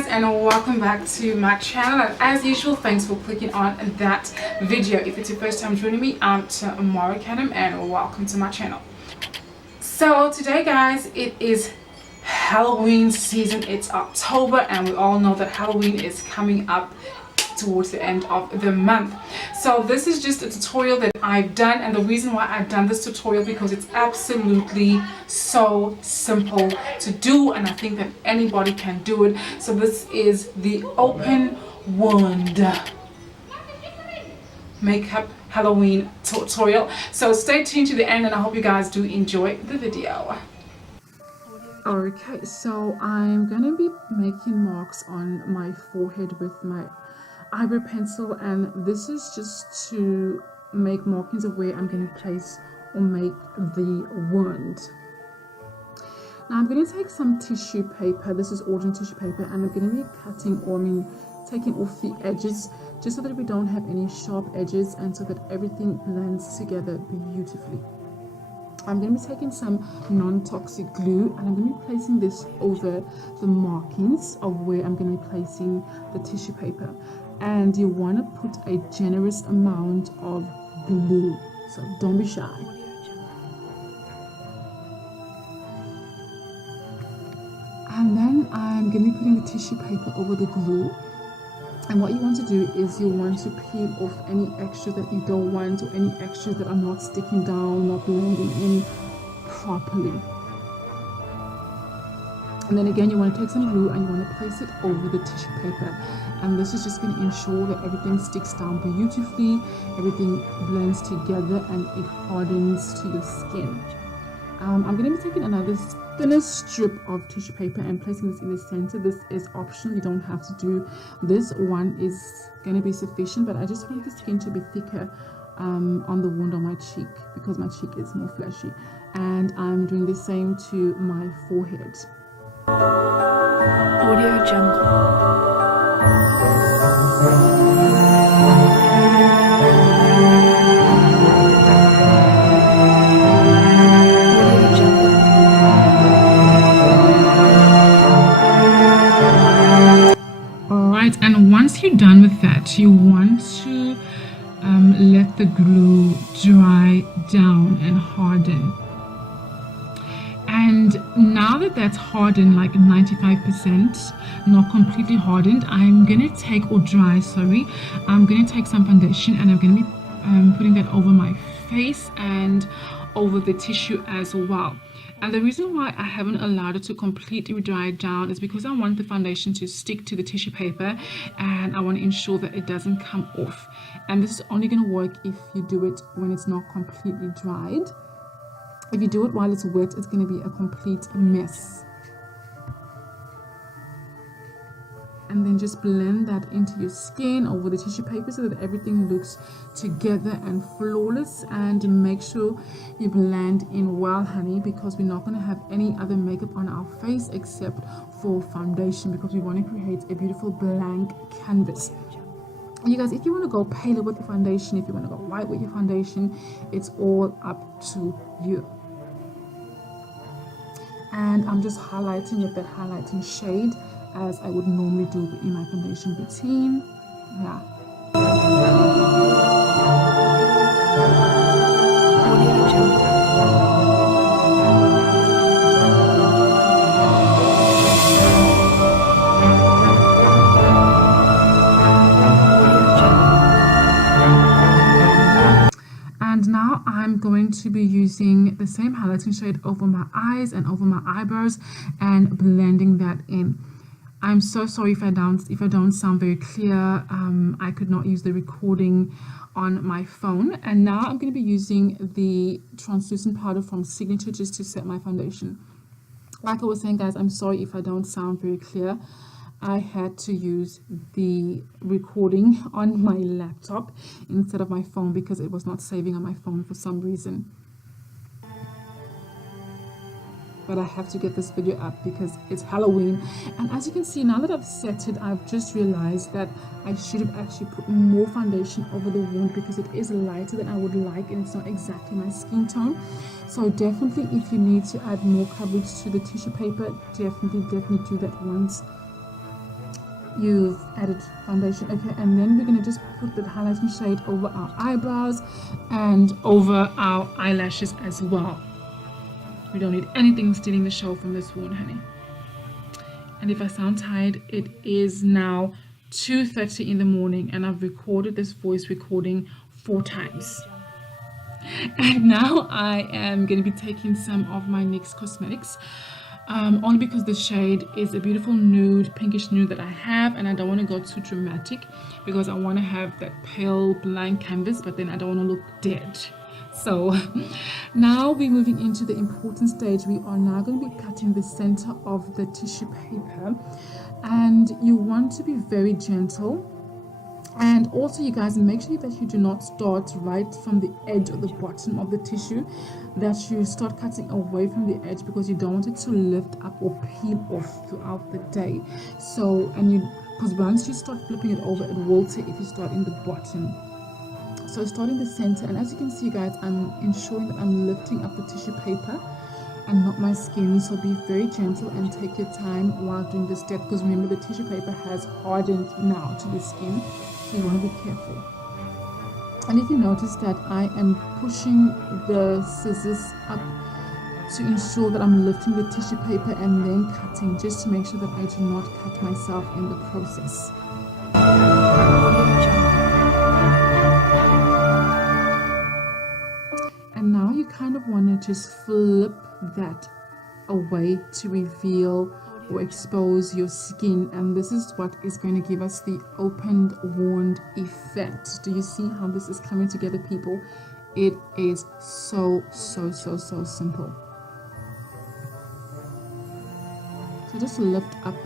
guys, and welcome back to my channel. And as usual, thanks for clicking on that video. If it's your first time joining me, I'm Tamara Canham, and welcome to my channel. So today, guys, it is Halloween season. It's October, and we all know that Halloween is coming up towards the end of the month. So this is just a tutorial that I've done, and the reason why I've done this tutorial because it's absolutely so simple to do, and I think that anybody can do it. So this is the open wound makeup Halloween tutorial. So stay tuned to the end, and I hope you guys do enjoy the video. Okay, so I'm gonna be making marks on my forehead with my eyebrow pencil, and this is just to make markings of where I'm going to place or make the wound. Now I'm going to take some tissue paper. This is ordinary tissue paper, and I'm going to be cutting, or taking off the edges, just so that we don't have any sharp edges and so that everything blends together beautifully. I'm going to be taking some non-toxic glue, and I'm going to be placing this over the markings of where I'm going to be placing the tissue paper. And you want to put a generous amount of glue, so don't be shy. And then I'm going to be putting the tissue paper over the glue. And what you want to do is you want to peel off any extras that you don't want, or any extras that are not sticking down, not blending in properly. And then again, you want to take some glue and you want to place it over the tissue paper. And this is just going to ensure that everything sticks down beautifully, everything blends together, and it hardens to your skin. I'm going to be taking another thinner strip of tissue paper and placing this in the center. This is optional, you don't have to do this. One is going to be sufficient, but I just want the skin to be thicker on the wound on my cheek, because my cheek is more fleshy. And I'm doing the same to my forehead. Audio Jungle. Alright, and once you're done with that, you want to let the glue dry down and harden. And now that that's hardened, like 95%, not completely hardened, I'm going to take, or dry, sorry, I'm going to take some foundation, and I'm going to be putting that over my face and over the tissue as well. And the reason why I haven't allowed it to completely dry down is because I want the foundation to stick to the tissue paper, and I want to ensure that it doesn't come off. And this is only going to work if you do it when it's not completely dried. If you do it while it's wet, it's going to be a complete mess. And then just blend that into your skin over the tissue paper so that everything looks together and flawless. And make sure you blend in well, honey, because we're not going to have any other makeup on our face except for foundation, because we want to create a beautiful blank canvas. You guys, if you want to go paler with your foundation, if you want to go white with your foundation, it's all up to you. And I'm just highlighting with that highlighting shade as I would normally do in my foundation routine. Yeah. And now I'm going to be using the same highlighting shade over my eyes and over my eyebrows and blending that in. I'm so sorry if I don't sound very clear. I could not use the recording on my phone. And now I'm going to be using the translucent powder from Signature just to set my foundation. Like I was saying, guys, I'm sorry if I don't sound very clear. I had to use the recording on my laptop instead of my phone because it was not saving on my phone for some reason. But I have to get this video up because it's Halloween. And as you can see, now that I've set it, I've just realized that I should have actually put more foundation over the wound because it is lighter than I would like, and it's not exactly my skin tone. So definitely, if you need to add more coverage to the tissue paper, definitely do that once you've added foundation. Okay, and then we're gonna just put the highlighting shade over our eyebrows and over our eyelashes as well. We don't need anything stealing the show from this wound, honey. And if I sound tired, it is now 2:30 in the morning and I've recorded this voice recording 4 times. And now I am going to be taking some of my NYX cosmetics, only because the shade is a beautiful nude, pinkish nude that I have, and I don't want to go too dramatic because I want to have that pale blank canvas, but then I don't want to look dead. So now we're moving into the important stage. We are now going to be cutting the center of the tissue paper, and you want to be very gentle. And also, you guys, make sure that you do not start right from the edge of the bottom of the tissue, that you start cutting away from the edge, because you don't want it to lift up or peel off throughout the day. So, because once you start flipping it over, it will tear if you start in the bottom. So start in the center, and as you can see, guys, I'm ensuring that I'm lifting up the tissue paper and not my skin. So be very gentle and take your time while doing this step, because remember, the tissue paper has hardened now to the skin, so you want to be careful. And if you notice that I am pushing the scissors up to ensure that I'm lifting the tissue paper and then cutting, just to make sure that I do not cut myself in the process. And now you kind of want to just flip that away to reveal or expose your skin, and this is what is going to give us the opened wound effect. Do you see how this is coming together, people? It is so simple. So just lift up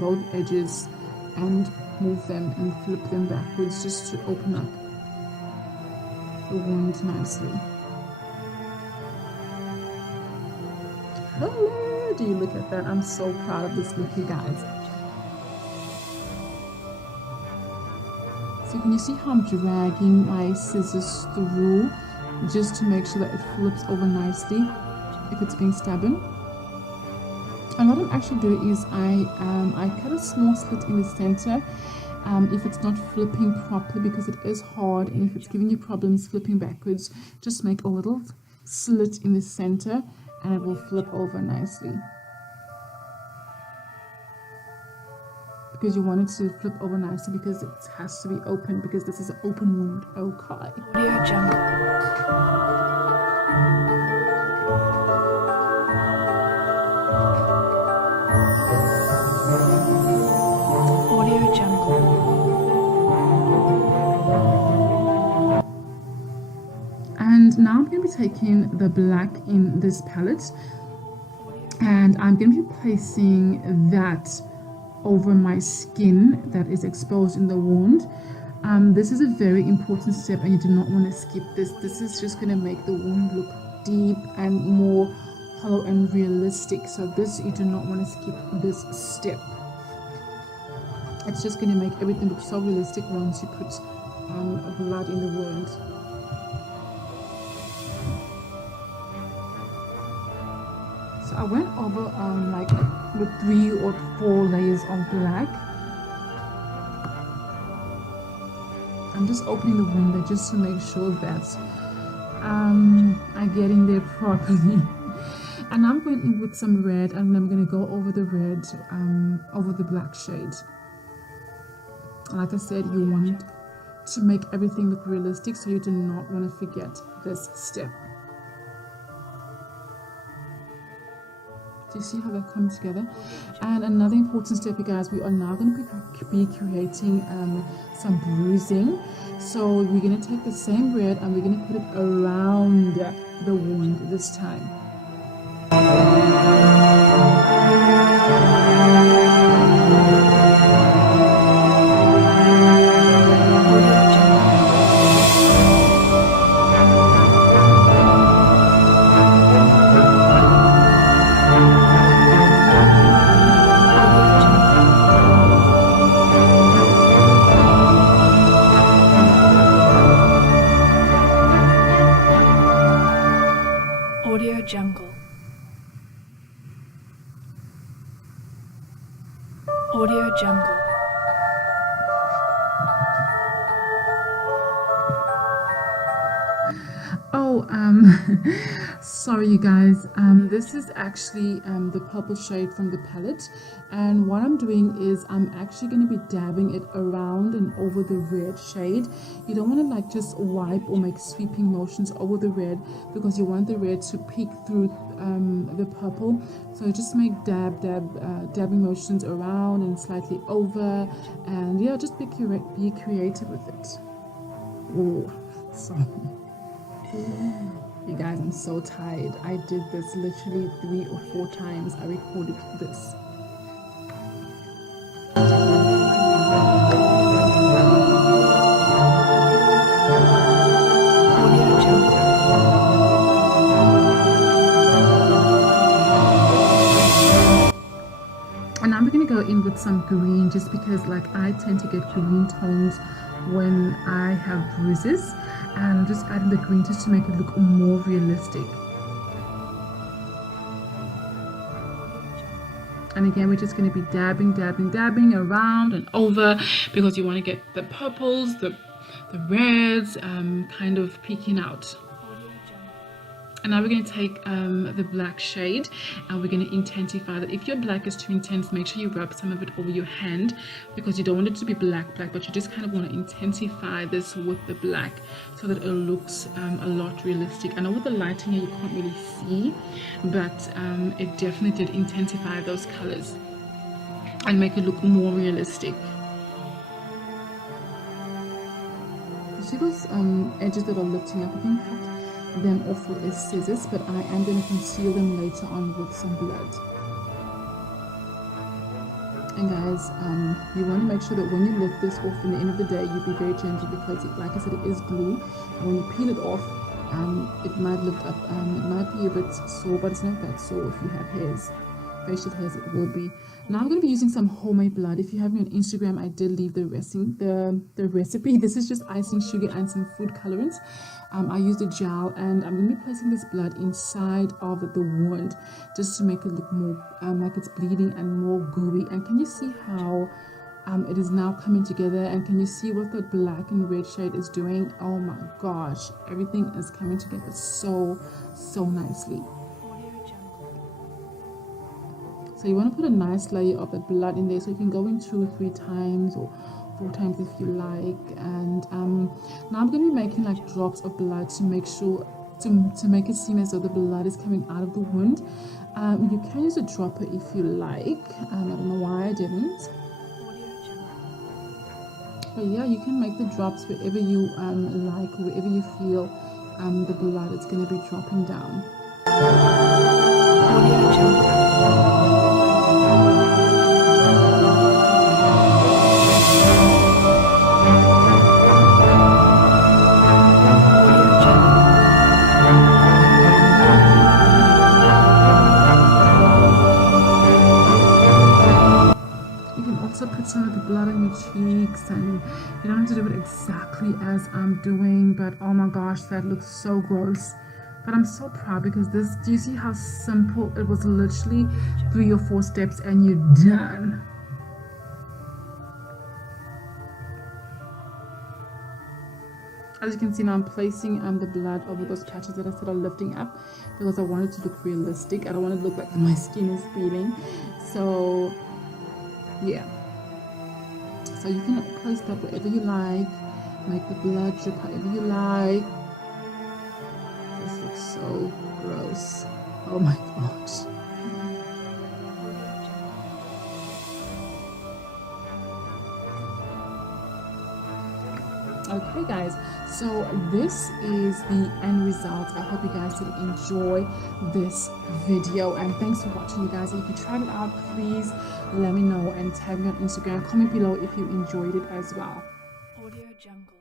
both edges and move them and flip them backwards, just to open up the wound nicely. Oh, do you look at that? I'm so proud of this look, you guys. So can you see how I'm dragging my scissors through, just to make sure that it flips over nicely if it's being stubborn? And what I'm actually doing is I cut a small slit in the center if it's not flipping properly, because it is hard, and if it's giving you problems flipping backwards, just make a little slit in the center and it will flip over nicely, because you want it to flip over nicely, because it has to be open, because this is an open wound. Okay. Audio Jungle. Audio Jungle. And now I'm going to be taking the black in this palette, and I'm going to be placing that over my skin that is exposed in the wound. This is a very important step, and you do not want to skip this. This is just going to make the wound look deep and more hollow and realistic. So this, you do not want to skip this step. It's just going to make everything look so realistic once you put blood in the wound. So I went over like with 3 or 4 layers of black. I'm just opening the window just to make sure that I get in there properly. And I'm going in with some red, and I'm going to go over the red over the black shade. Like I said, you want to make everything look realistic, so you do not want to forget this step. Do you see how that comes together? And another important step, you guys, we are now going to be creating some bruising. So we're going to take the same red and we're going to put it around the wound this time. Audio Jungle. Audio Jungle. sorry you guys, this is actually the purple shade from the palette, and what I'm doing is I'm actually going to be dabbing it around and over the red shade. You don't want to like just wipe or make sweeping motions over the red, because you want the red to peek through the purple. So just make dabbing motions around and slightly over, and yeah, just be creative with it. Oh, sorry. You guys, I'm so tired. I did this literally 3 or 4 times. I recorded this. Audio Jungle. And now we're going to go in with some green, just because like I tend to get green tones when I have bruises, and I'm just adding the green just to make it look more realistic. And again, we're just going to be dabbing around and over, because you want to get the purples, the reds kind of peeking out. And now we're going to take the black shade, and we're going to intensify that. If your black is too intense, make sure you rub some of it over your hand, because you don't want it to be black, but you just kind of want to intensify this with the black so that it looks a lot realistic. I know with the lighting here you can't really see, but it definitely did intensify those colors and make it look more realistic. You see those edges that are lifting up? You can cut them off with a scissors, but I am going to conceal them later on with some blood. And guys, you want to make sure that when you lift this off in the end of the day, you be very gentle, because like I said, it is glue, and when you peel it off, it might lift up. It might be a bit sore, but it's not that sore. If you have hairs, facial hairs, it will be. Now I'm going to be using some homemade blood. If you have me on Instagram, I did leave the recipe. This is just icing sugar and some food colorants. I used a gel, and I'm going to be placing this blood inside of the wound just to make it look more like it's bleeding and more gooey. And can you see how it is now coming together? And can you see what the black and red shade is doing? Oh my gosh, everything is coming together so nicely. So you want to put a nice layer of that blood in there, so you can go in 2 or 3 times or 4 times if you like. And now I'm going to be making like drops of blood to make sure to make it seem as though the blood is coming out of the wound. You can use a dropper if you like. I don't know why I didn't, but yeah, you can make the drops wherever you like, wherever you feel the blood is going to be dropping down. Audio Jungle. Put some of the blood on your cheeks, and you don't have to do it exactly as I'm doing, but oh my gosh, that looks so gross. But I'm so proud, because this, do you see how simple it was? Literally 3 or 4 steps and you're done. As you can see now, I'm placing the blood over those patches that I said are lifting up, because I want it to look realistic. I don't want it to look like my skin is peeling. So yeah, so you can place that wherever you like, make the blood drip however you like. This looks so gross. Oh my gosh. Okay guys, so this is the end result. I hope you guys did enjoy this video, and thanks for watching, you guys. If you tried it out, please let me know and tag me on Instagram. Comment below if you enjoyed it as well. Audio Jungle.